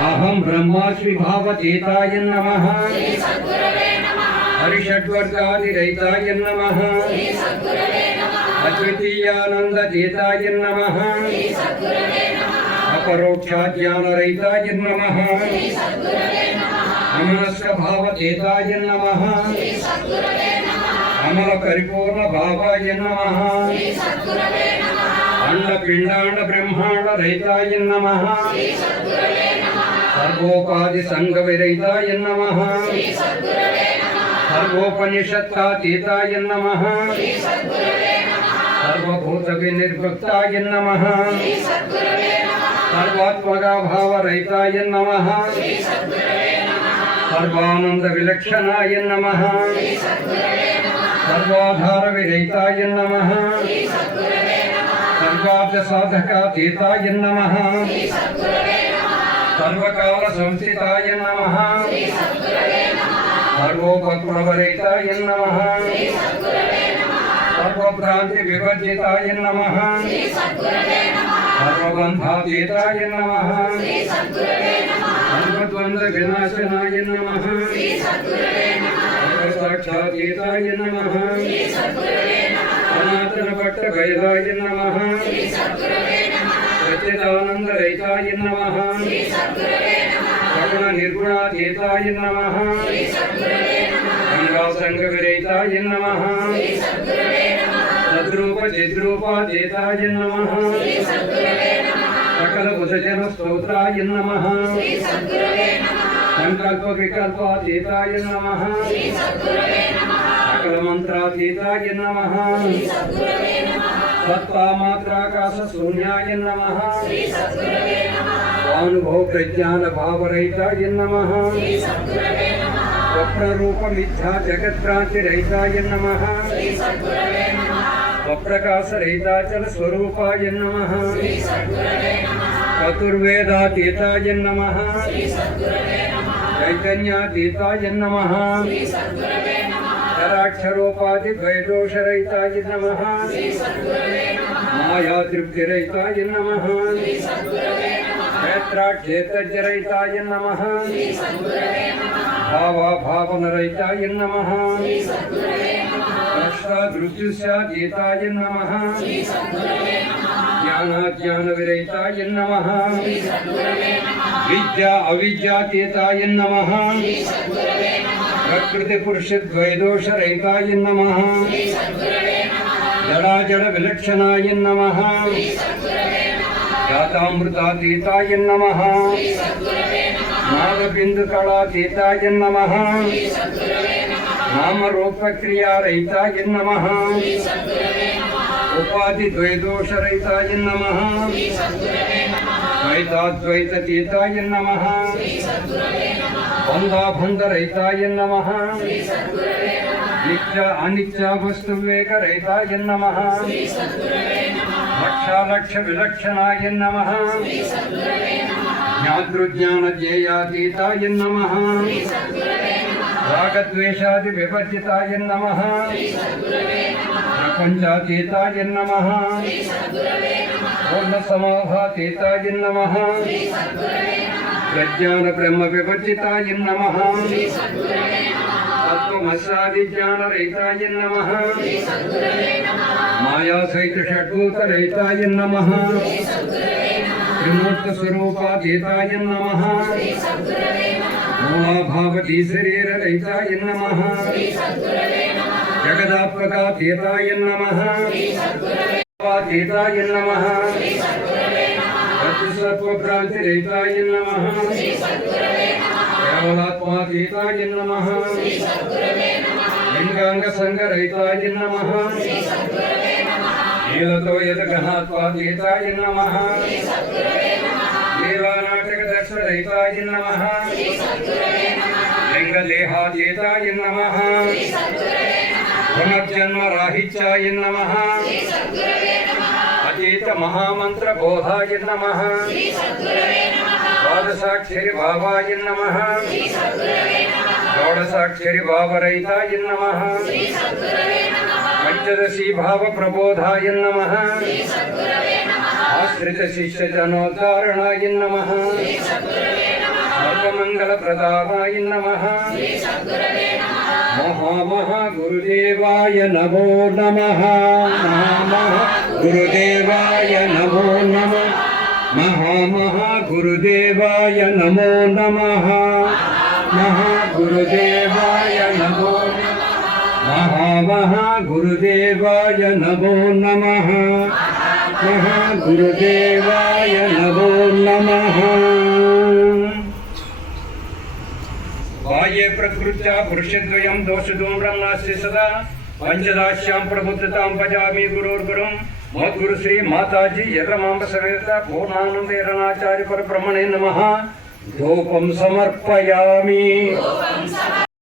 అహం బ్రహ్మాస్మి భావతీతాయ నమ. హరిషడ్వర్గాదిరైతాయ నమ. అద్వితీయానందతీతాయ నమ. అపరోక్షాజ్ఞానరైతాయ నమ. అమనస్క భావతీతాయ నమ. అమల పరిపూర్ణ భావాయ నమ. అండపిండాండ బ్రహ్మాండ రహితాయ నమ. సర్వోపాధి సంఘ విరహితాయ నమ. సర్వోపనిషత్తాతీతాయ నమ. సర్వభూత వినిర్వృత్తాయ నమ. సర్వాత్మగా భావరహితాయ నమ. సర్వానంద విలక్షణాయ నమ. సర్వాధార విరహితాయ నమ. సర్వార్థ సాధకాతీతాయ నమ. ಸರ್ವಕಾಲ ಸಂಸ್ಥಿತಾಯ ನಮಃ ಸರ್ವೋಪಕ್ರವರಿತಾಯ ನಮಃ ಸರ್ವಭ್ರಾಂತಿ ವಿಭಜಿತಾಯ ನಮಃ ಸರ್ವಬಂಧಾತೀತಾಯ ನಮಃ ಸರ್ವದ್ವಂದ ವಿನಾಶನಾಯ ನಮಃ ಸರ್ವಸಾಕ್ಷಾತೀತಾಯ ನಮಃ ಸನಾತನ ಭಟ್ಟ ಭೈರಾಯ ನಮಃ సచ్చిదానందరైతాయ నమ. సగుణ నిర్గుణాతీతాయ నమ. గంగా సంగ విరహితాయ నమ. తద్రూప చిద్రూపాతీతాయ నమ. సకల బుధజన స్తోత్రాయ నమ. సంకల్ప వికల్పాతీతాయ నమ. సకల మంత్రాతీతాయ నమ. సత్తామాత్రాకాశ శూన్యాయ నమ అనుభవ ప్రజ్ఞాన భావరహితాయ నమ స్వప్నరూప మిథ్యా జగత్భ్రాంతిరహితాయ నమ స్వప్రకాశరహితాచల స్వరూపాయ నమ చతుర్వేదాతీతాయ నమ చైతన్యాతీతాయ నమ చరాక్షరోపాధి ద్వైదోషరహితాయ నమ మాయాతృప్తిరహితాయ నమ క్షేత్రాక్షేత్రజరహితాయ నమ భావాభావనరహితాయ నమ దృశ్యాతీతాయ నమ జ్ఞానాజ్ఞానవిరహితాయ నమ విద్యా అవిద్యాతీతాయ నమ ప్రకృతి పురుష ద్వైదోషరహితాయ నమ జడాజడ విలక్షణాయ నమ జాతామృతాతీతాయ నమ నాదబిందు కళాతీతాయ నమ నామరూపక్రియారహితాయ నమ ఉపాధి ద్వైదోషరహితాయ నమ. ద్వైతాద్వైతతీతాయ నమ బంధాబంధరహితాయ నమ నిత్య అనిత్య వస్తు వివేకరహితాయ నమ. లక్షాలక్ష విలక్షణాయ నమ. జ్ఞాతృజ్ఞాన జ్ఞేయాతీతాయ నమ. రాగద్వేషాది వివర్జితాయ నమ. ప్రపంచాతీతాయ నమ. పూర్ణ సమాధాతీతాయ నమ. ప్రజ్ఞాన బ్రహ్మ వివర్జితాయ నమ. తత్వమసాది జ్ఞానరహితాయ నమ. మాయా సహిత షడ్భూతరహితాయ నమ. త్రిమూర్త స్వరూపాతీతాయ నమ. మూలాభావతీ శరీరరహితాయ నమ. జగదాత్మకాతీతాయ నమ. తీతాయ నమ. సత్వభ్రాంతిరహితాయ నమ. కేవలాత్మాతీతాయ నమ. లింగాంగ సంగరహితాయ నమ. నీలతో యదగ్రహాత్వాతీతాయ నమ. లీలానాటక దర్శరహితాయ నమ. లింగదేహాతీతాయ నమ. పునర్జన్మరాహిత్యాయ నమ. అతీత మహామంత్ర బోధాయ నమ. ద్వాదశాక్షరి భావాయ నమ. షోడశాక్షరి భావరహితాయ నమ. పంచదశీ భావ ప్రబోధాయ నమ. ఆశ్రిత శిష్య జనోద్ధారణాయ నమ. ఫలప్రదాయ నమ. మహామహాగురుదేవాయ నమో నమ. గురుదేవాయ నమో నమ. మహామహాగురుదేవాయ నమో నమ. మహాగురుదేవాయ నమో మహామహాగురుదేవాయ నమో నమ. మహాగురుదేవాయ నమో నమ. ప్రకృత్యా పురుషద్వయం దోషధూమ్రం బ్రహ్మాస్తి సదా పంచదాశ్యాం ప్రబుద్ధతాం భజామి గురోర్గురుం మద్గురు శ్రీ మాతాజీ ఎర్రమాంబ సమేత పూర్ణానంద ఎర్రనాచార్య పరబ్రహ్మణే నమ ధూపం సమర్పయామి